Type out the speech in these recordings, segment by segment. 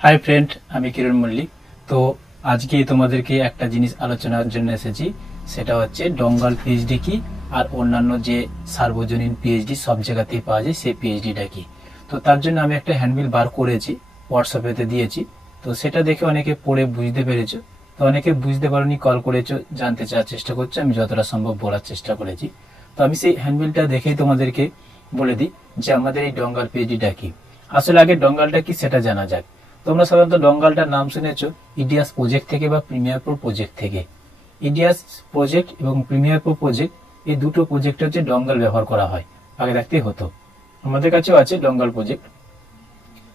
Hi friend, আমি কিরণ মল্লিক। তো আজকে তোমাদেরকে একটা জিনিস আলোচনার জন্য এসেছি, সেটা হচ্ছে ডঙ্গাল পিএইচডি কি আর অন্যান্য যে সার্বজনীন পিএইচডি সব জায়গাতেই পাওয়া যায় সেই পিএইচডিটা কি। তো তার জন্য আমি একটা হ্যান্ডবিল বার করেছি, হোয়াটসঅ্যাপেতে দিয়েছি। তো সেটা দেখে অনেকে পড়ে বুঝতে পেরেছো, তো অনেকে বুঝতে পারোনি, কল করেছো, জানতে চাওয়ার চেষ্টা করছো। আমি যতটা সম্ভব বলার চেষ্টা করেছি। তো আমি সেই হ্যান্ডবিলটা দেখেই তোমাদেরকে বলে দিই যে আমাদের এই ডঙ্গাল পিএইচডিটা কি। আসলে আগে ডঙ্গালটা কি সেটা জানা যাক। তোমরা সাধারণত ডঙ্গালটার নাম শুনেছো ইডিয়াস প্রজেক্ট থেকে বা প্রিমিয়ার প্রো প্রজেক্ট থেকে। ইডিয়াস প্রজেক্ট এবং প্রিমিয়ার প্রো প্রজেক্ট, এই দুটো প্রজেক্টে হচ্ছে ডঙ্গাল ব্যবহার করা হয়। আগে থাকতেই হতো, আমাদের কাছেও আছে ডঙ্গাল প্রজেক্ট।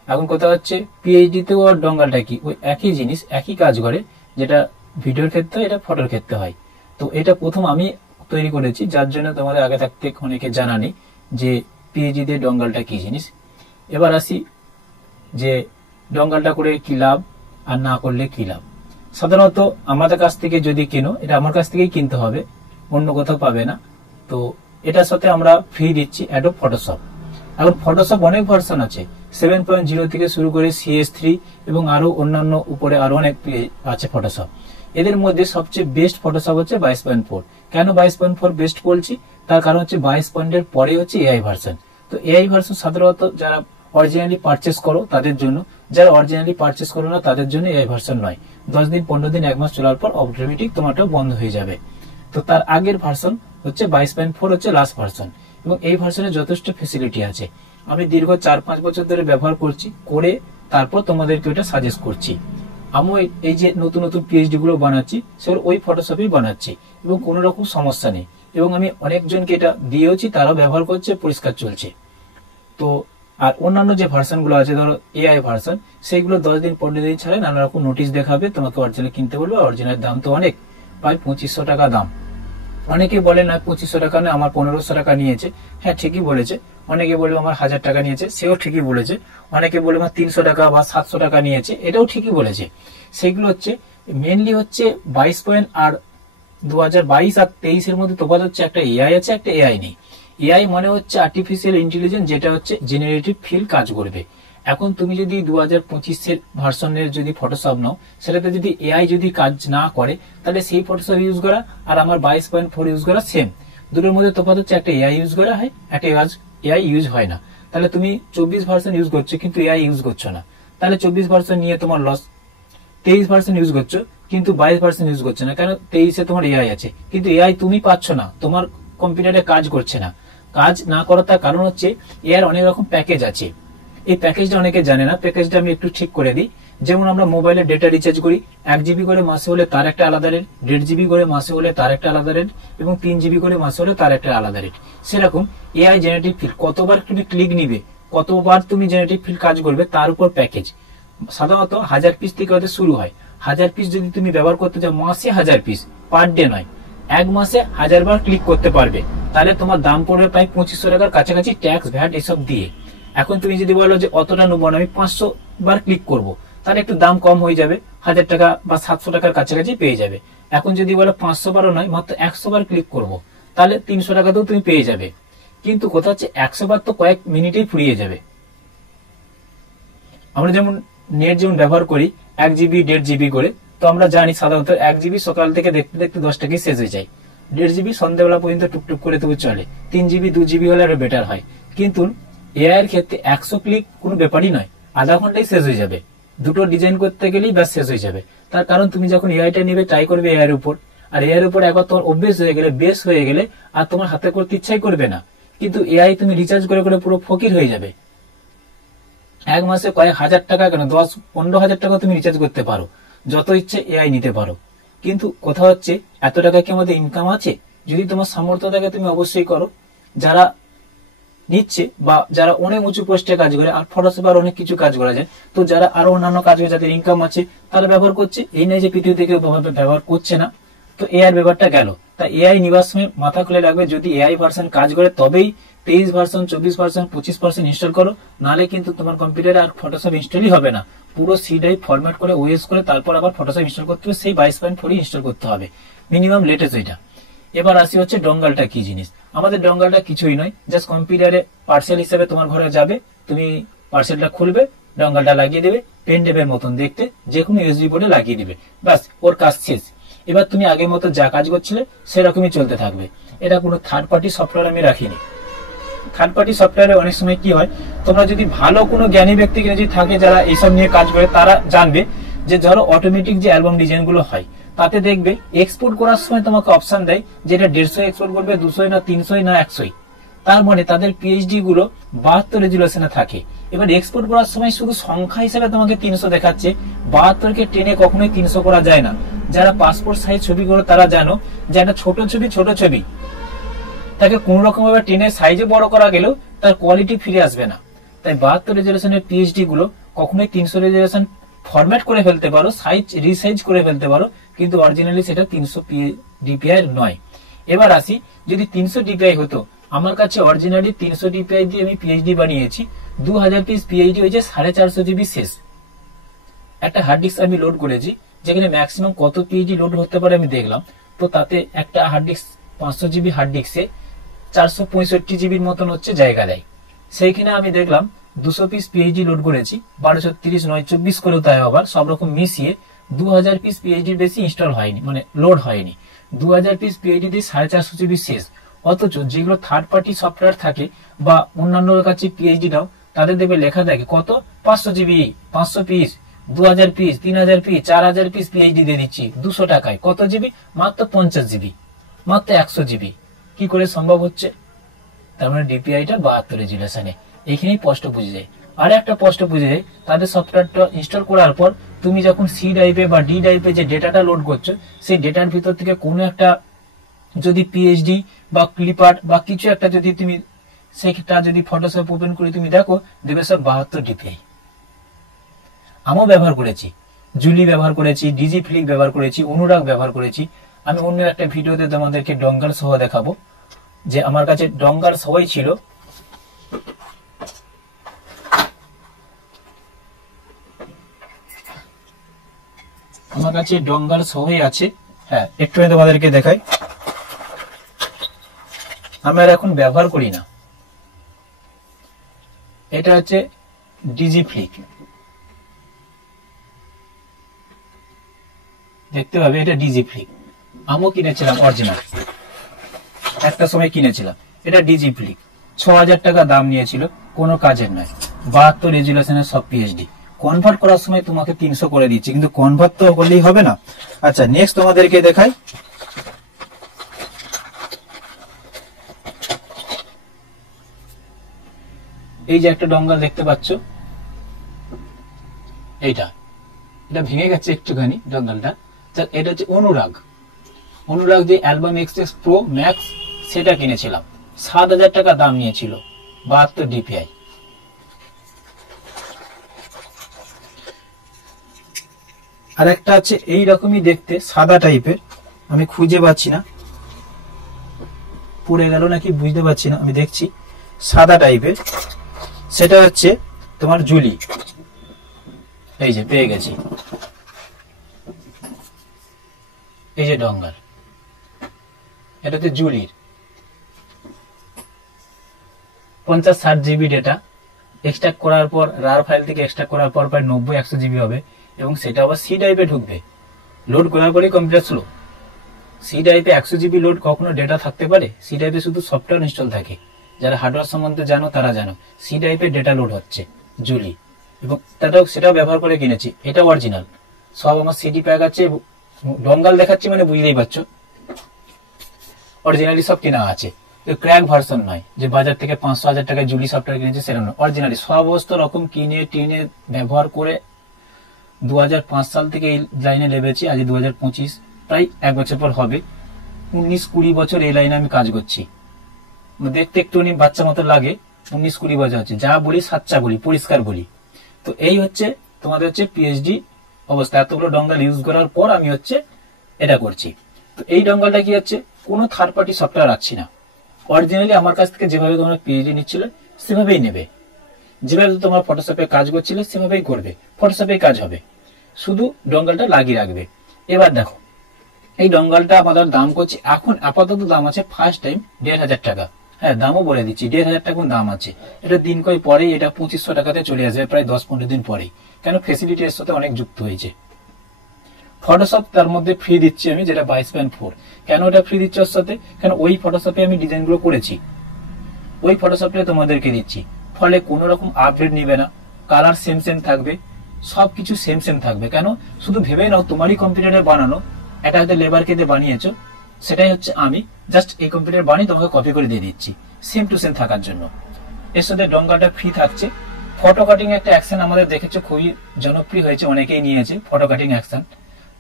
এখন কথা হচ্ছে পিএইচডি তেও আর ডঙ্গালটা কি, ওই একই জিনিস, একই কাজ করে। যেটা ভিডিওর ক্ষেত্রে হয়, এটা ফটোর ক্ষেত্রে হয়। তো এটা প্রথম আমি তৈরি করেছি, যার জন্য তোমাদের আগে থাকতে অনেকে জানা নেই যে পিএইচডি তে ডঙ্গালটা কি জিনিস। এবার আসি যে ডঙ্গালটা করে কি লাভ আর না করলে কি লাভ। সাধারণত আমাদের কাছ থেকে যদি কেনো, এটা আমার কাছ থেকেই কিনতে হবে, অন্য কোথাও পাবে না। তো এটার সাথে আমরা ফ্রি দিচ্ছি অ্যাডোব ফটোশপ। এখন ফটোশপ অনেক ভার্সন আছে, 7.0 থেকে শুরু করে CS3 এবং আরো অন্যান্য উপরে আরো অনেক আছে ফটোশপ। এদের মধ্যে সবচেয়ে বেস্ট ফটোশপ হচ্ছে 22.4। কেন 22.4 বেস্ট বলছি, তার কারণ হচ্ছে 22 পরে হচ্ছে এআই ভার্সন। তো এআই ভার্সন সাধারণত যারা অরিজিনালি পারচেস করো তাদের জন্য, যারা অরিজিনালি পারচেস করো না তাদের জন্য এআই ভার্সন নয়। 10 দিন 15 দিন 1 মাস চলার পর অটোমেটিক তোমারটা বন্ধ হয়ে যাবে। তো তার আগের ভার্সন হচ্ছে 22.4 হচ্ছে লাস্ট ভার্সন, এবং এই ভার্সনে যথেষ্ট ফেসিলিটি আছে। আমি দীর্ঘ 4-5 বছর ধরে ব্যবহার করছি, করে তারপর তোমাদেরকে ওটা সাজেস্ট করছি। আমি এই যে নতুন নতুন পিএইচডি গুলো বানাচ্ছি সেগুলো ওই ফটোশপেই বানাচ্ছি এবং কোনো রকম সমস্যা নেই। এবং আমি অনেকজনকে এটা দিয়েওছি, তারাও ব্যবহার করছে, পরিষ্কার চলছে। তো আর অন্যান্য যে ভার্সন গুলো আছে, ধরো এআই ভার্সন, সেইগুলো 10 দিন 15 দিন ছাড়া নানা রকম নোটিশ দেখাবে, তোমাকে অরিজিনাল কিনতে বলবে। অরিজিনাল দাম তো অনেক, প্রায় 2500 টাকা দাম। অনেকে বলে না 2500 টাকা না, আমার 1500 টাকা নিয়েছে। হ্যাঁ, ঠিকই বলেছে। অনেকে বলবে আমার 1000 টাকা নিয়েছে, সেও ঠিকই বলেছে। অনেকে বলবে আমার 300 টাকা বা 700 টাকা নিয়েছে, এটাও ঠিকই বলেছে। সেগুলো হচ্ছে মেনলি হচ্ছে 22 আর 2022 আর 23 এর মধ্যে তফাৎ হচ্ছে একটা এআই আছে, একটা এআই নেই। এআই মানে হচ্ছে আর্টিফিশিয়াল ইন্টেলিজেন্স, যেটা হচ্ছে জেনারেটিভ ফিল কাজ করবে। এখন তুমি যদি 2025 ভার্সনের যদি ফটোশপ নাও, সেটাতে যদি এআই যদি কাজ না করে, তাহলে সেই ফটোশপ ইউজ করা আর আমার 22.4 ইউজ করা সেম। দুটোর মধ্যে তফাৎ হচ্ছে একটা এআই ইউজ করা হয়, একটা এআই ইউজ হয় না। তাহলে তুমি 24 ভার্সন ইউজ করছো কিন্তু এআই ইউজ করছো না, তাহলে 24 ভার্সন নিয়ে তোমার লস। 23 ভার্সন ইউজ করছো কিন্তু 22 ভার্সন ইউজ করছে না, কারণ 23-এ তোমার এআই আছে কিন্তু এআই তুমি পাচ্ছ না, তোমার কম্পিউটারে কাজ করছে না। কাজ না করার তার কারণ হচ্ছে এর অনেক রকম প্যাকেজ আছে। এই প্যাকেজটা অনেকে জানে না, প্যাকেজটা আমি একটু ঠিক করে দিই। যেমন আমরা মোবাইলে ডেটা রিচার্জ করি, 1 GB করে মাসে হলে তার একটা আলাদা রেট, 1.5 GB করে মাসে হলে তার একটা আলাদা রেট, এবং 3 GB করে মাসে হলে তার একটা আলাদা রেট। সেরকম এআই জেনারেটিভ ফিল কতবার তুমি ক্লিক নিবে, কতবার তুমি জেনারেটিভ ফিল কাজ করবে, তার উপর প্যাকেজ। সাধারণত 1000 পিস থেকে ওদের শুরু হয়। 1000 পিস যদি তুমি ব্যবহার করতে চাও, মাসে 1000 পিস, পার ডে নয়, 1 মাসে 1000 বার ক্লিক করতে পারবে, তাহলে তোমার দাম পড়বে প্রায় 2500 টাকার কাছাকাছি, ট্যাক্স ভ্যাট এসব দিয়ে। এখন তুমি যদি বলো যে অতটা নেবো না, আমি 500 বার ক্লিক করব, তাহলে একটু দাম কম হয়ে যাবে, 1000 টাকা বা 700 টাকার কাছাকাছি পেয়ে যাবে। এখন যদি বলো 500 বারও নয়, মাত্র 100 বার ক্লিক করব, তাহলে 300 টাকাতেও তুমি পেয়ে যাবে। কিন্তু কথা হচ্ছে 100 বার তো কয়েক মিনিটেই ফুরিয়ে যাবে। আমরা যেমন নেট যেমন ব্যবহার করি 1 GB 1.5 GB করে, তো আমরা জানি সাধারণত 1 GB সকাল থেকে দেখতে দেখতে 10 টাকায় শেষ হয়ে যায়। 1.5 GB সন্ধ্যাবেলা পর্যন্ত টুকটুক করে তবু চলে। 3 GB 2 GB হলে আরো বেটার হয়। কিন্তু এআই এর ক্ষেত্রে 100 ক্লিক কোনো ব্যাপারই নয়, আধা ঘন্টায় শেষ হয়ে যাবে। দুটো ডিজাইন করতে গেলেই ব্যাস শেষ হয়ে যাবে। তার কারণ তুমি যখন এআইটা নিবে, ট্রাই করবে এআই এর উপর, আর এআই এর উপর একবার তোমার অভ্যেস হয়ে গেলে, বেস হয়ে গেলে, আর তোমার হাতে করতে ইচ্ছাই করবে না। কিন্তু এআই তুমি রিচার্জ করে করে পুরো ফকির হয়ে যাবে। 1 মাসে কয়েক হাজার টাকা, কেন 10-15 হাজার টাকা তুমি রিচার্জ করতে পারো, যত ইচ্ছে এআই নিতে পারো। কিন্তু কথা হচ্ছে এত টাকা কি আমাদের ইনকাম আছে? যদি তোমার সামর্থ্য থাকে তুমি অবশ্যই করো। যারা নিচ্ছে বা যারা অনেক উঁচু পোস্টে কাজ করে, আর ফটোশপ আর অনেক কিছু কাজ করা যায়, তো যারা আরো অন্যান্য কাজ করে, যাদের ইনকাম আছে, তারা ব্যবহার করছে। এই নয় যে পৃথিবী থেকে ব্যবহার করছে না। তো এআই এর ব্যাপারটা গেল। তা এআই নিবার সময় মাথা খুলে রাখবে, যদি এআই ভার্সন কাজ করে তবেই 23 ভার্সন, 24 ভার্সন, 25 ভার্সন ইনস্টল করো, নালে কিন্তু তোমার কম্পিউটারে আর ফটোশপ ইনস্টলই হবে না। পুরো সি ড্রাইভ ফরম্যাট করে ওএস করে তারপর আবার ফটোশপ ইনস্টল করতে হবে, সেই 22.4 ইনস্টল করতে হবে মিনিমাম, লেটেস্ট এটা। এবার আসি হচ্ছে ডঙ্গালটা কি জিনিস। আমাদের ডঙ্গালটা কিছুই নয়, জাস্ট কম্পিউটারে পার্সেল হিসেবে তোমার ঘরে যাবে, তুমি পার্সেলটা খুলবে, ডঙ্গালটা লাগিয়ে দেবে, পেন ড্রাইভের মতন দেখতে, যে কোনো ইউএসবি বোর্ডে লাগিয়ে দিবে, বাস ওর কাজ শেষ। এবার তুমি আগের মতো যা কাজ করছিলে সেরকমই চলতে থাকবে। এটা কোনো থার্ড পার্টি সফটওয়্যার আমি রাখিনি। থার্ড পার্টি সফটওয়্যারে অনেক সময় কি হয়, তোমরা যদি ভালো কোনো জ্ঞানী ব্যক্তি যদি থাকে যারা এইসব নিয়ে কাজ করে, তারা জানবে যে ধরো অটোমেটিক যে অ্যালবাম ডিজাইন গুলো হয় তাতে দেখবে এক্সপোর্ট করার সময় তোমাকে অপশন দেয় যে এটা 150 এক্সপোর্ট করবে, 200 না 300 না 100। তার মানে তাদের পিএইচডি গুলো 72 রেজুলেশনে থাকে। এবার এক্সপোর্ট করার সময় শুধু সংখ্যা হিসেবে তোমাকে 300 দেখাচ্ছে, 72 কে টেনে কখনোই 300 করা যায় না। যারা পাসপোর্ট সাইজ ছবিগুলো তারা জানো যে একটা ছোট ছবি তাকে কোন রকম ভাবে টেনে সাইজে বড় করা গেলেও তার কোয়ালিটি ফিরে আসবে না। তাই 72 রেজুলেশনের পিএইচডি গুলো কখনোই 300 রেজুলেশন ফরম্যাট করে ফেলতে পারো, সাইজ রিসাইজ করে ফেলতে পারো, কিন্তু অরিজিনালি সেটা 300 ডিপিআই নয়। এবার আসি, যদি 300 ডিপিআই হতো, আমার কাছে অরিজিনালি 300 ডিপিআই দিয়ে আমি পিএইচডি বানিয়েছি, 2000 পিস পিএইচডি হয়েছে 450 জিবি শেষ। একটা হার্ড ডিস্ক আমি লোড করেছি, যেখানে ম্যাক্সিমাম কত পিএইচডি লোড হতে পারে আমি দেখলাম। তো তাতে একটা হার্ড ডিস্ক 500 জিবি হার্ড ডিস্কে 465 জিবির মতন হচ্ছে জায়গা দেয়। সেইখানে আমি দেখলাম 200 পিস পিএইচডি লোড করেছি, 1230 924 করেও তাই আবার সব রকম মিশিয়ে 2000 পিস পিএইচডি বেশি ইনস্টল হয়নি, মানে লোড হয়নি। 2000 পিস পিএইচডি দিয়ে 450 জিবি শেষ। অথচ যেগুলো থার্ড পার্টি সফটওয়্যার থাকে বা অন্যান্যর কাছে পিএইচডি নাও, তাদের দেখবে লেখা থাকে কত 500 GB, 500 piece, 2000 piece, 3000 piece, 4000 piece PhD দিয়ে দিচ্ছি 200 টাকায়। কত জিবি? মাত্র 50 জিবি, মাত্র 100 জিবি। কি করে সম্ভব হচ্ছে? তার মানে ডিপিআইটা 72 রেজুলেশনে। এইখানেই স্পষ্ট বুঝে যায়। আর একটা স্পষ্ট বুঝে যায়, তাদের সফটওয়্যারটা ইনস্টল করার পর তুমি যখন সি ড্রাইভে বা ডি ড্রাইভে যে ডেটাটা লোড করছো, সেই ডেটার ভিতর থেকে কোনো একটা যদি পিএইচডি বা ক্লিপআর্ট বা কিছু একটা যদি তুমি সেটা যদি ফটোশপ ওপেন করে তুমি দেখো, দেবে সব 72 ডিপিআই। আমিও ব্যবহার করেছি, জুলি ব্যবহার করেছি, ডিজি ফ্লিক ব্যবহার করেছি, অনুরাগ ব্যবহার করেছি। আমি অন্য একটা ভিডিওতে তোমাদেরকে ডঙ্গাল সহ দেখাবো, যে আমার কাছে ডঙ্গাল সহই ছিল। আমার কাছে ডঙ্গাল সহই আছে। হ্যাঁ, একটু তোমাদেরকে দেখাই। আমি আর এখন ব্যবহার করি না। এটা হচ্ছে ডিজি ফ্লিক, দেখতে পাবে এটা ডিজি ফ্লিক। আমিও কিনেছিলাম অরিজিনাল, একটা সময় কিনেছিলাম। এটা ডিজি ফ্লিক, 6000 টাকা দাম নিয়েছিল, কোনো কাজের নয়। 72 রেজুলেশনের সব পিএইচডি। কনভার্ট করার সময় তোমাকে 300 করে দিচ্ছি, কিন্তু কনভার্ট তো করলেই হবে না। আচ্ছা, নেক্সট তোমাদেরকে দেখাই। এই যে একটা ডঙ্গাল দেখতে পাচ্ছ, এটা ভেঙে গেছে একটুখানি ডঙ্গালটা। এটা হচ্ছে অনুরাগ। অনুরাগ যে অ্যালবাম এক্সএস প্রো ম্যাক্স, সেটা কিনেছিলাম, 7000 টাকা দাম নিয়েছিল, 72 ডিপিআই। আর একটা আছে এইরকমই দেখতে, সাদা টাইপের, আমি খুঁজে পাচ্ছি না, পড়ে গেল নাকি বুঝতে পারছি না, আমি দেখছি সাদা টাইপের। সেটা হচ্ছে তোমার জুলি। এই যে পেয়ে গেছি, এই যে ডঙ্গাল, এটা হচ্ছে জুলির 50-60 জিবি ডেটা এক্সট্রাক্ট করার পর, রার ফাইল থেকে এক্সট্রাক্ট করার পর প্রায় 90-100 জিবি হবে, এবং সেটা আবার সি ড্রাইভে ঢুকবে। লোড করার পরে কম্পিউটার স্লো। সি ড্রাইভে 100 জিবি লোড কখনো ডেটা থাকতে পারে? সি ড্রাইভে শুধু সফটওয়্যার ইনস্টল থাকে। যারা হার্ডওয়্যার সম্বন্ধে জানো তারা জানো, সি ড্রাইভে ডেটা লোড হচ্ছে জুলি, এবং সেটাও ব্যবহার করে কিনেছি। এটা অরিজিনাল, সব আমার সিডি প্যাক আছে। ডঙ্গাল দেখাচ্ছি মানে বুঝতেই পারছো, অরিজিনালি সব কেনা আছে। ক্র্যাক ভার্সন নয় যে বাজার থেকে 500-1000 টাকায় জুলি সফটওয়্যার কিনেছে, সেটা নয়। অরিজিনালি সমস্ত রকম কিনে টিনে ব্যবহার করে 2005 সাল থেকে এই লাইনে লেগেছি। আজ 2025, প্রায় 1 বছর পর হবে। 19-20 বছর এই লাইনে আমি কাজ করছি। দেখতে একটুখানি বাচ্চা মতো লাগে, 19-20 বছর হচ্ছে। যা বলি সাচ্চা বলি, পরিষ্কার বলি। তো এই হচ্ছে তোমাদের হচ্ছে পিএইচডি অবস্থা। এতগুলো ডঙ্গাল ইউজ করার পর আমি হচ্ছে এটা করছি। তো এই ডঙ্গালটা কি হচ্ছে, কোনো থার্ড পার্টি সফটওয়্যার রাখছি না। অরিজিনালি আমার কাছ থেকে যেভাবে তোমরা পিএইচডি নিচ্ছিলে সেভাবেই নেবে, যেভাবে তোমরা ফটোশপে কাজ করছিলে সেভাবেই করবে, ফটোশপেই কাজ হবে, শুধু ডঙ্গালটা লাগিয়ে রাখবে। এবার দেখো, এই ডঙ্গালটা আমাদের দাম করছি এখন আপাতত দাম আছে ফার্স্ট টাইম 1500 টাকা। হ্যাঁ, দামও বলে দিচ্ছি, 1,500 টাকা দাম আছে। এটা দিন কয়েক পরেই এটা 2500 টাকাতে চলে আসবে, প্রায় 10-15 দিন পরেই। কেন, ফেসিলিটি এর সাথে অনেক যুক্ত হয়েছে। ফটোশপ তার মধ্যে ফ্রি দিচ্ছি আমি, যেটা 22.4। কেন এটা ফ্রি দিচ্ছি ওর সাথে, কেন ওই ফটোশপে আমি ডিজাইন গুলো করেছি, ওই ফটোশপে তোমাদেরকে দিচ্ছি। ফলে কোনো রকম আপডেট নিবে না, কালার সেম সেম থাকবে, সবকিছু সেম সেম থাকবে। কেন, শুধু ভেবে নাও তোমারই কম্পিউটারে বানানো, এটা হয়তো লেবারকে দিয়ে বানিয়েছো, সেটাই হচ্ছে আমি জাস্ট এই কম্পিউটার বানিয়ে তোমাকে কপি করে দিয়ে দিচ্ছি, সেম টু সেম থাকার জন্য। এর সাথে ডঙ্গালটা ফ্রি থাকছে। ফটো কাটিং একটা অ্যাকশন আমাদের দেখেছো খুবই জনপ্রিয় হয়েছে, অনেকেই নিয়েছে ফটো কাটিং অ্যাকশন,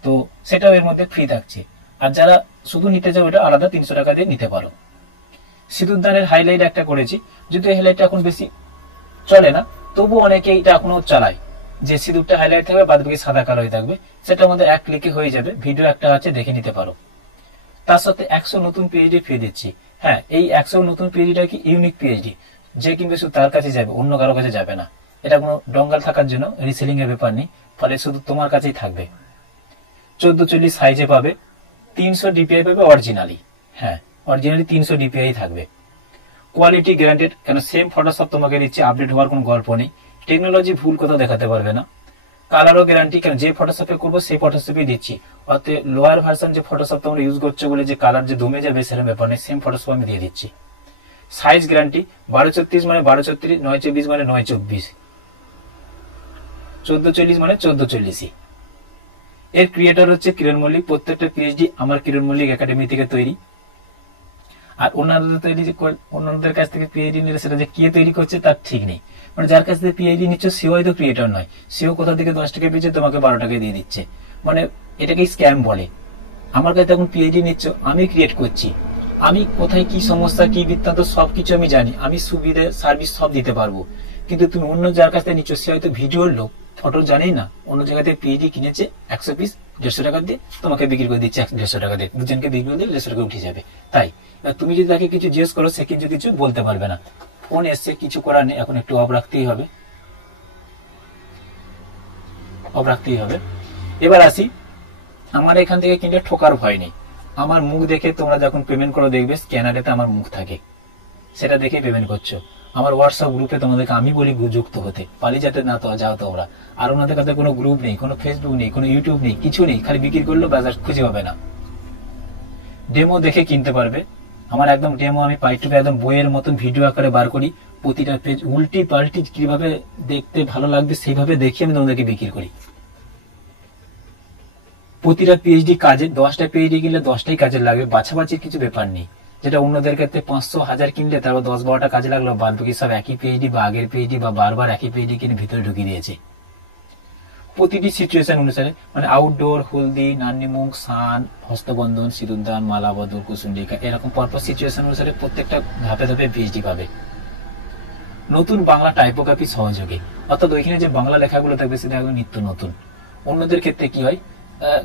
তো সেটাও এর মধ্যে ফ্রি থাকছে। আর যারা শুধু নিতে চাও ওটা আলাদা 300 টাকা দিয়ে নিতে পারো। সিঁদুরদানের হাইলাইট একটা করেছি, যদি হাইলাইটটা এখন বেশি চলে না, তবু অনেকে এটা এখনো চালায়, যে সিঁদুরটা হাইলাইট থাকবে, বাদ বাকি সাদা কালো হয়ে থাকবে। সেটা আমাদের এক ক্লিকে হয়ে যাবে, ভিডিও একটা আছে, দেখে নিতে পারো। তার সাথে 100 নতুন পিএইচডি ফ্রি দিচ্ছি। হ্যাঁ, এই 100 নতুন পিএইচডিটা কি ইউনিক পিএইচডি, যে কিনবে শুধু তার কাছে যাবে, অন্য কারো কাছে যাবে না। এটা কোনো ডঙ্গাল থাকার জন্য রিসেলিং এর ব্যাপার নেই, ফলে শুধু তোমার কাছেই থাকবে। 1440 সাইজে পাবে, 300 ডিপিআই পাবে অরিজিনালি। হ্যাঁ, অরিজিনালি 300 ডিপিআই থাকবে। কোয়ালিটি গ্যারান্টেড, কেন সেম ফটোশপ তোমাকে দিচ্ছে, আপডেট হওয়ার কোনো গল্প নেই। টেকনোলজি ভুল কোথাও দেখাতে পারবে না। কালারও গ্যারান্টি, কেন যে ফটোশপে করবো সেই ফটোশপই দিচ্ছি, অর্থাৎ লোয়ার ভার্সন যে ফটোশপ তোমরা ইউজ করছো বলে যে কালার যে দমে যাবে সেরকম ব্যাপার নেই, সেম ফটোশপ আমি দিয়ে দিচ্ছি। সাইজ গ্যারান্টি, 1236 মানে 1236, 924 মানে 924, 1440 মানে 1440। এর ক্রিয়েটর হচ্ছে কিরণ মল্লিক, প্রত্যেকটা পিএইচডি আমার কিরণ মল্লিক একাডেমি থেকে তৈরি। আর অন্যদের কাছ থেকে পিএইচডি নিলে সেটা যে কে তৈরি করছে তার ঠিক নেই, মানে যার কাছ থেকে পিএইচডি নিচ্ছ সেও হয়তো ক্রিয়েটর নয়, সেও কোথা থেকে 10 টাকা পেয়েছে তোমাকে 12 টাকায় দিয়ে দিচ্ছে, মানে এটাকে স্ক্যাম বলে। আমার কাছে এখন পিএইচডি নিচ্ছ, আমি ক্রিয়েট করছি, আমি কোথায় কি সমস্যা কি বৃত্তান্ত সবকিছু আমি জানি, আমি সুবিধা সার্ভিস সব দিতে পারবো। কিন্তু তুমি অন্য যার কাছ থেকে নিচ্ছ সে হয়তো ভিডিওর লোক, ফটো জানেই না, অন্য জায়গা থেকে পিএইচডি কিনেছে 100 পিস 150 টাকা দিয়ে, তোমাকে বিক্রি করে দিচ্ছে 150 টাকা দিয়ে, দুজনকে বিক্রি করে দিলে 150 টাকা উঠে যাবে। তাই তুমি যদি তাকে কিছু জিজ্ঞেস করো সে কিন্তু কিছু বলতে পারবে না, ফোন এসছে, কিছু করার নেই, এখন একটু অফ রাখতেই হবে, অফ রাখতেই হবে। এবার আসি, আমার এখান থেকে কিনলে ঠকার ভয় নেই। আমার মুখ দেখে তোমরা যখন পেমেন্ট করো দেখবে স্ক্যানারেতে আমার মুখ থাকে, সেটা দেখে পেমেন্ট করছো। আমার হোয়াটসঅ্যাপ গ্রুপে তোমাদেরকে আমি বলি যুক্ত হতে, পালিয়ে যাতে না তো যাও তোমরা। আর ওনাদের কাছে কোনো গ্রুপ নেই, কোনো ফেসবুক নেই, কোনো ইউটিউব নেই, কিছু নেই, খালি বিক্রি করলেও বাজার খুঁজে পাবে না। ডেমো দেখে কিনতে পারবে। আমার একদম ডেমো আমি পাই টু পাই একদম বইয়ের মতন ভিডিও আকারে বার করি, প্রতিটা পেজ উল্টি পাল্টি কিভাবে দেখতে ভালো লাগবে সেইভাবে দেখে আমি তোমাদেরকে বিক্রি করি। প্রতিটা পিএইচডি কাজে, 10টা পিএইচডি কিনলে 10টাই কাজে লাগবে, বাছাবাছির কিছু ব্যাপার নেই। যেটা অন্যদের ক্ষেত্রে 500-1000 কিনলে তারপর 10-12টা কাজে লাগলো, বাদ বাকি সব একই পিএইচডি বা আগের পিএইচডি বা বারবার একই পিএইচডি কিনে ভিতরে ঢুকিয়ে দিয়েছে। প্রতিটি সিচুয়েশন অনুসারে, মানে আউটডোর, হলদি, নান্নিমুখ, স্নান, হস্তবন্ধন, সিঁদুরদান, মালা বদল, কুসুন্ডিকা, এরকম পরপর সিচুয়েশন অনুসারে প্রত্যেকটা ধাপে ধাপে পিএইচডি পাবে। নতুন বাংলা টাইপোগ্রাফি সহযোগে, অর্থাৎ ওইখানে যে বাংলা লেখাগুলো থাকবে সেটা একদম নিত্য নতুন। অন্যদের ক্ষেত্রে কি হয়,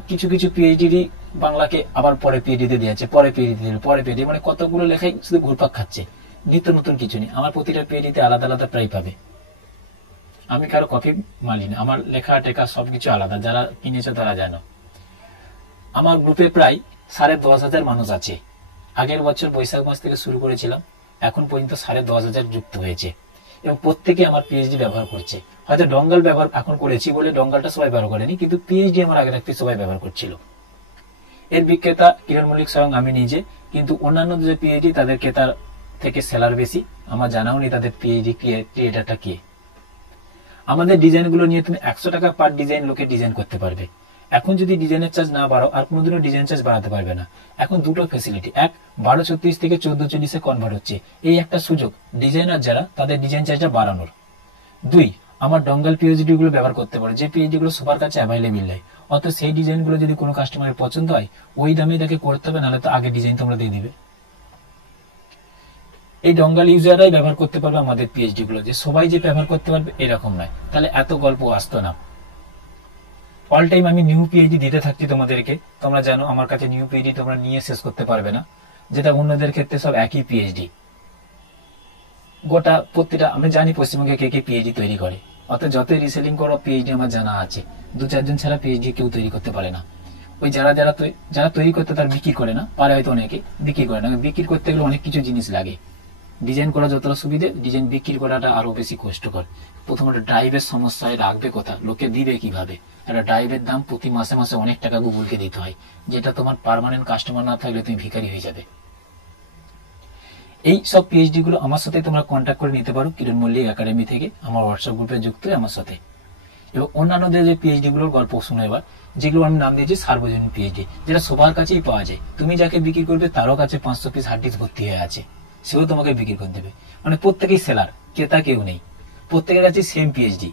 কিছু কিছু পিএইচডি বাংলাকে আবার পরে পিএইচডি দিয়েছে, পরে পিএইচডি দিল, পরে পিএইচডি, মানে কতগুলো লেখাই শুধু ঘুরপাক খাচ্ছে, নিত্য নতুন কিছু নেই। আমার প্রতিটা পিএইচডিতে আলাদা আলাদা প্রায় পাবে। আমি কারো কপি মানি না, আমার লেখা টেখা সবকিছু আলাদা, যারা কিনেছে তারা জানো। আমার গ্রুপে প্রায় 10,500 মানুষ আছে। আগের বছর বৈশাখ মাস থেকে শুরু করেছিলাম, এখন পর্যন্ত 10,500 যুক্ত হয়েছে এবং প্রত্যেকে আমার পিএইচডি ব্যবহার করছে। হয়তো ডঙ্গাল ব্যবহার এখন করেছি বলে ডঙ্গালটা সবাই ব্যবহার করেনি, কিন্তু পিএইচডি আমার আগে রাখতে সবাই ব্যবহার করছিল। এর বিক্রেতা কিরণ মল্লিক স্বয়ং আমি নিজে, কিন্তু অন্যান্য যে পিএইচডি তাদের ক্রেতার থেকে সেলার বেশি, আমার জানাও নেই তাদের পিএইচডি ক্রিয়েটারটা কে। আমাদের ডিজাইনগুলো নিয়ে তুমি 100 টাকা পার ডিজাইন লোকে ডিজাইন করতে পারবে। এখন যদি ডিজাইনের চার্জ না বাড়াও আর কোনোদিনও ডিজাইন চার্জ বাড়াতে পারবে না। এখন দুটো ফ্যাসিলিটি, এক 1236 থেকে 1440 কনভার্ট হচ্ছে, এই একটা সুযোগ ডিজাইনার যারা তাদের ডিজাইন চার্জটা বাড়ানোর। দুই, আমার ডঙ্গাল পিএইচডি গুলো ব্যবহার করতে পারো, যে পিএইচডি গুলো সবার কাছে অ্যাভেলেবেল নেই, অর্থাৎ সেই ডিজাইন গুলো যদি কোনো কাস্টমারের পছন্দ হয় ওই দামে তাকে করতে হবে, নাহলে তো আগে ডিজাইন তোমরা দিয়ে দিবে। এই ডঙ্গাল ইউজাররাই ব্যবহার করতে পারবে আমাদের পিএইচডি গুলো, যে সবাই যে ব্যবহার করতে পারবে এরকম নয়, তাহলে এত গল্প আসতো না। অল টাইম আমি নিউ পিএইচডি দিতে থাকছি তোমাদেরকে, তোমরা জানো আমার কাছে নিউ পিএইচডি তোমরা নিয়ে শেষ করতে পারবে না, যেটা অন্যদের ক্ষেত্রে সব একই পিএইচডি। গোটা প্রত্যেকটা আমি জানি পশ্চিমবঙ্গে কে কে পিএইচডি তৈরি করে, অর্থাৎ যতই রিসেলিং করো পিএইচডি আমার জানা আছে, 2-4 জন ছাড়া পিএইচডি কেউ তৈরি করতে পারে না। ওই যারা তৈরি করতে তার বিক্রি করে না, পারে হয়তো অনেকে বিক্রি করে না, বিক্রি করতে গেলে অনেক কিছু জিনিস লাগে। ডিজাইন করা যতটা সুবিধে, ডিজাইন বিক্রি করাটা আরো বেশি কষ্টকর। প্রথমত ড্রাইভের সমস্যায় রাখবে কথা, লোকে দিবে কিভাবে? একটা ড্রাইভের দাম প্রতি মাসে মাসে অনেক টাকা গুগলকে দিতে হয়, যেটা তোমার পার্মানেন্ট কাস্টমার না থাকলে তুমি ভিখারি হয়ে যাবে। এই সব পিএইচডি গুলো আমার সাথে তোমরা কন্ট্যাক্ট করে নিতে পারো কিরণ মল্লিক একাডেমি থেকে, আমার হোয়াটসঅ্যাপ গ্রুপে যুক্ত হয়ে আমার সাথে। এবং অন্যান্যদের যে পিএইচডি গুলোর গল্প শুনো এবার, যেগুলো আমি নাম দিয়েছি সার্বজনীন পিএইচডি, যেটা সবার কাছেই পাওয়া যায়। তুমি যাকে বিক্রি করবে তারও কাছে 500 পিস হার্ড ডিস্ক ভর্তি হয়ে আছে, সেও তোমাকে বিক্রি করে দেবে। মানে প্রত্যেকেই সেলার, ক্রেতা কেউ নেই, প্রত্যেকের কাছে সেম পিএইচডি,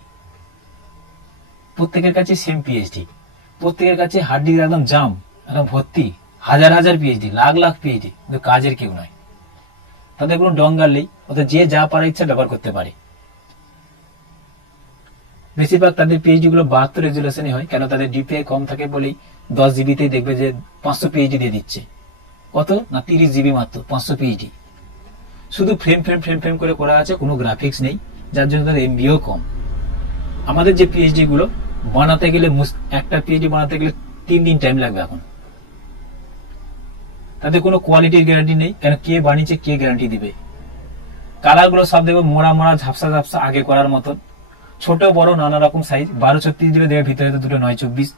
প্রত্যেকের কাছে সেম পিএইচডি, প্রত্যেকের কাছে হার্ড ডিস্ক একদম জাম, একদম ভর্তি, হাজার হাজার পিএইচডি, লাখ লাখ পিএইচডি, কিন্তু কাজের কেউ নয়। তাদের কোনো ডঙ্গাল নেই, অর্থাৎ যে যা পারার ইচ্ছা ব্যবহার করতে পারে। বেশিরভাগ তাদের পিএইচডি গুলো 72 রেজুলেশনে হয়, কেন তাদের ডিপিআই কম থাকে বলেই 10 জিবিতেই দেখবে যে 500 পিএইচডি দিয়ে দিচ্ছে। কত না 30 জিবি মাত্র 500 পিএইচডি, শুধু ফ্রেম ফ্রেম ফ্রেম ফ্রেম করে করা আছে, কোনো গ্রাফিক্স নেই, যার জন্য তাদের এমবিও কম। আমাদের যে পিএইচডি গুলো বানাতে গেলে, একটা পিএইচডি বানাতে গেলে 3 দিন টাইম লাগবে এখন। তাদের কোনো কোয়ালিটির গ্যারান্টি নেই, কেন কে বানিয়েছে কে গ্যারান্টি দিবে? কালার গুলো সব দেখবে মোড়া মোড়া ঝাপসা ঝাপসা, আগে করার মতন, ছোট বড় নানা রকম সাইজ। 1236 দিবে দেখবে ভিতরে তো দুটো 924,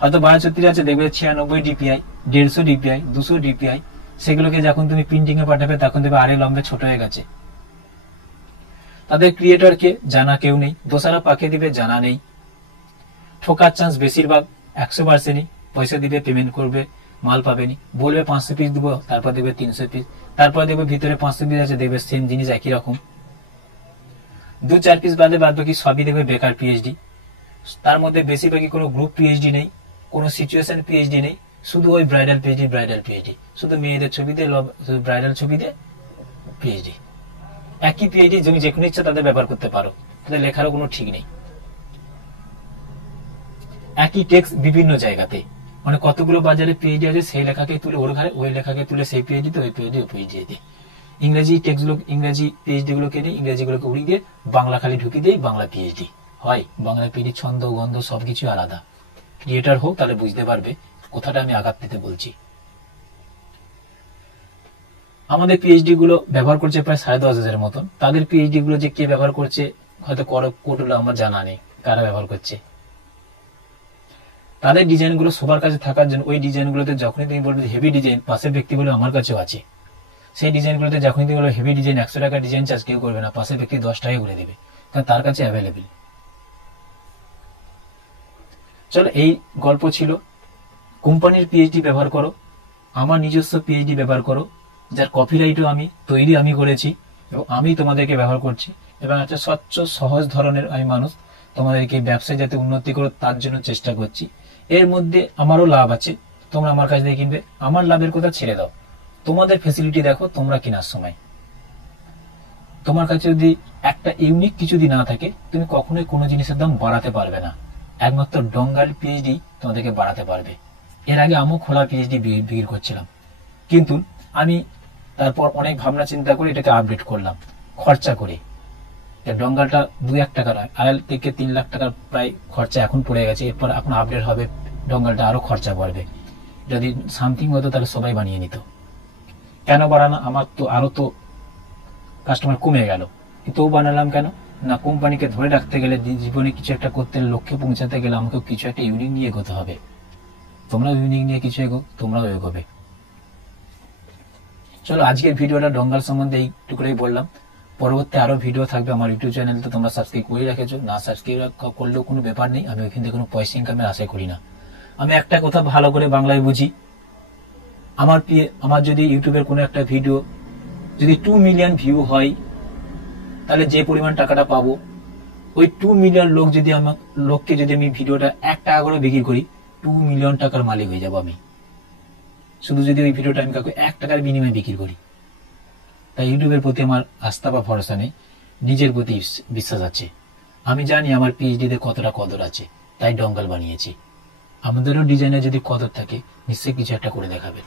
হয়তো 1236 আছে দেখবে 96 ডিপিআই, 150 ডিপিআই, 200 ডিপিআই। সেগুলোকে যখন তুমি প্রিন্টিং এ পাঠাবে তখন দেখবে আরে লম্বে ছোট হয়ে গেছে। তাদের ক্রিয়েটরকে জানা কেউ নেই, দোসারা পাকে দিবে জানা নেই, ঠোকার চান্স বেশিরভাগ 100%ই। পয়সা দিবে, পেমেন্ট করবে, মাল পাবেনি, বলবে 500 পিস দিব, তারপর দেখবে 300 পিস, তারপর দেখবে ভিতরে 500 পিস আছে, দেখবে সেম জিনিস একই রকম। 2-4 পিস বাদে বাদ বাকি সবই দেখবে বেকার পিএইচডি। তার মধ্যে বেশিরভাগই কোনো গ্রুপ পিএইচডি নেই, কোনো সিচুয়েশন পিএইচডি নেই, শুধু ওই ব্রাইডাল পিএইচডি, ব্রাইডাল পিএইচডি, শুধু মেয়েদের ছবিতে, ব্রাইডাল ছবিতে পিএইচডি। একই পিএইচডি তুমি যে কোনো ইচ্ছা তাদের ব্যবহার করতে পারো, তাদের লেখারও কোনো ঠিক নেই। একই টেক্সট বিভিন্ন জায়গাতে, মানে কতগুলো বাজারে পিএইচডি আছে, সেই লেখাকে তুলে ওর ঘরে, ওই লেখাকে তুলে সেই পিএইচডি, ওই পিএইচডি, ওই পিএইচডি। ইংরেজি টেক্সট গুলো, ইংরেজি পিএইচডি গুলোকে নিয়ে ইংরেজি গুলোকে উড়িয়ে দিয়ে বাংলা খালি ঢুকিয়ে দিয়ে বাংলা পিএইচডি হয়। বাংলা পিএইচডি ছন্দ গন্ধ সবকিছু আলাদা। ক্রিয়েটর হোক তাহলে বুঝতে পারবে কোথাটা আমি আঘাত পেতে বলছি। আমাদের পিএইচডি গুলো ব্যবহার করছে প্রায় 10,500 মতন। তাদের পিএইচডি গুলো যে কে ব্যবহার করছে হয়তো কোডগুলো আমার জানা নেই, কারা ব্যবহার করছে। তাদের ডিজাইন গুলো সবার কাছে থাকার জন্য ওই ডিজাইন গুলোতে যখনই তুমি বলবে হেভি ডিজাইন, পাশের ব্যক্তি বলে আমার কাছেও আছে, সেই ডিজাইন গুলোতে যখনই তুমি বলবে হেভি ডিজাইন 100 টাকা ডিজাইন চার্জ, কেউ করবে না, পাশের ব্যক্তি 10 টাকায় করে দেবে, কারণ তার কাছে অ্যাভেলেবেল। চলো, এই গল্প ছিল। কোম্পানির পিএইচডি ব্যবহার করো, আমার নিজস্ব পিএইচডি ব্যবহার করো, যার কপিরাইটও আমি করেছি এবং আমি তোমাদেরকে ব্যবহার করছি। এবং একটা স্বচ্ছ সহজ ধরনের আমি মানুষ, তোমাদেরকে ব্যবসায় যাতে উন্নতি করো তার জন্য চেষ্টা করছি। এর মধ্যে আমারও লাভ আছে, তোমরা আমার কাছ থেকে কিনবে, আমার লাভের কথা ছেড়ে দাও, তোমাদের ফ্যাসিলিটি দেখো তোমরা কেনার সময়। তোমার কাছে যদি একটা ইউনিক কিছু যদি না থাকে, তুমি কখনোই কোনো জিনিসের দাম বাড়াতে পারবে না, একমাত্র ডঙ্গাল পিএইচডি তোমাদেরকে বাড়াতে পারবে। এর আগে আমিও খোলা পিএইচডি বিক্রি করছিলাম, কিন্তু আমি তারপর অনেক ভাবনা চিন্তা করে এটাকে আপডেট করলাম খরচা করে। ডঙ্গালটা 2-1 টাকার 2.5 থেকে 3 লাখ টাকার প্রায় খরচা এখন পড়ে গেছে। এরপর এখন আপডেট হবে, ডঙ্গালটা আরো খরচা পড়বে। যদি সামথিং হতো তাহলে সবাই বানিয়ে নিত। কেন বাড়ানো? আমার তো আরো তো কাস্টমার কমে গেল, কিন্তু বানালাম কেন না, কোম্পানিকে ধরে রাখতে গেলে, জীবনে কিছু একটা করতে, লক্ষ্যে পৌঁছাতে গেলে আমাকে কিছু একটা ইউনিক নিয়ে এগোতে হবে। তোমরাও ইউনিক নিয়ে কিছু তোমরাও এগোবে। চলো, আজকের ভিডিওটা ডঙ্গাল সম্বন্ধে এইটুকুই বললাম। পরবর্তী আরো ভিডিও থাকবে আমার ইউটিউব চ্যানেলতে, তোমরা সাবস্ক্রাইব করে রেখেছো, না সাবস্ক্রাইব করলেও কোনো ব্যাপার নেই, আমি ওইখান থেকে কোনো পয়সা ইনকামের আশা করি না। আমি একটা কথা ভালো করে বাংলায় বুঝি, আমার যদি ইউটিউবের কোনো একটা ভিডিও যদি 2 মিলিয়ন ভিউ হয়, তাহলে যে পরিমাণ টাকাটা পাবো, ওই 2 মিলিয়ন লোককে যদি আমি ভিডিওটা 1 টাকা করে বিক্রি করি, 2 মিলিয়ন টাকার মালিক হয়ে যাবো আমি, শুধু যদি ওই ভিডিওটা আমি কাউকে 1 টাকার বিনিময়ে বিক্রি করি। তাই ইউটিউবের প্রতি আমার আস্থা বা ভরসা নেই, নিজের প্রতি বিশ্বাস আছে। আমি জানি আমার পিএইচডিতে কতটা কদর আছে, তাই ডঙ্গাল বানিয়েছি। আমাদেরও ডিজাইনে যদি কদর থাকে, নিশ্চয়ই কিছু একটা করে দেখাবে।